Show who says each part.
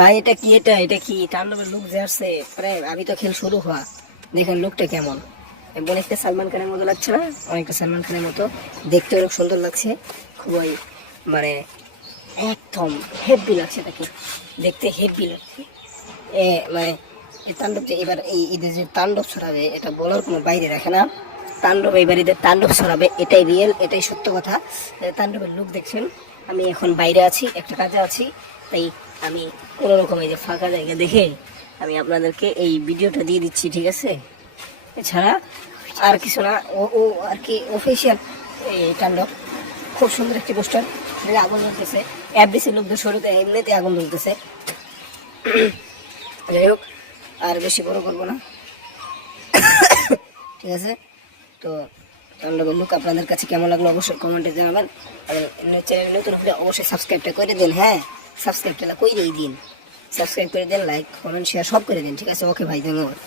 Speaker 1: ভাই, এটা কি, এটা এটা কি? তাণ্ডবের লুক যে আসছে, প্রায় আমি তো খেল শুরু হওয়া। দেখেন লুকটা কেমন। অনেকটা সালমান খানের মতো লাগছে না? অনেকটা সালমান খানের মতো। দেখতে অনেক সুন্দর লাগছে। খুবই মানে একদম হেভি লাগছে তাকে। দেখতে হেভি লাগছে। এ মানে এই তাণ্ডব যে এবার এই ঈদে যে তাণ্ডব ছড়াবে, এটা বলার কোনো বাইরে রাখে না। তাণ্ডব এবার ঈদের তাণ্ডব ছড়াবে, এটাই রিয়েল এটাই সত্য কথা। তাণ্ডবের লুক দেখছেন। আমি এখন বাইরে আছি, একটা কাজে আছি। তাই আমি কোনো রকম এই যে ফাঁকা জায়গা দেখে আমি আপনাদেরকে এই ভিডিওটা দিয়ে দিচ্ছি, ঠিক আছে? এছাড়া আর কিছু না, ও ও আর কি অফিসিয়াল এই তাণ্ডব খুব সুন্দর একটি পোস্টার আগুন জ্বলতেছে এফডিসি লোকদের শুরুতে এমনিতে আগুন জ্বলতেছে যাই হোক, আর বেশি বড় করব না। ঠিক আছে? তো তাণ্ডবের লুক আপনাদের কাছে কেমন লাগল অবশ্যই কমেন্টে জানাবেন। আর চ্যানেল নতুন অবশ্যই সাবস্ক্রাইবটা করে দিন হ্যাঁ? সাবস্ক্রাইবটা কই দিন। সাবস্ক্রাইব করে দেন লাইক কমেন্ট শেয়ার সব করে দিন, ঠিক আছে? ওকে ভাই, ধন্যবাদ।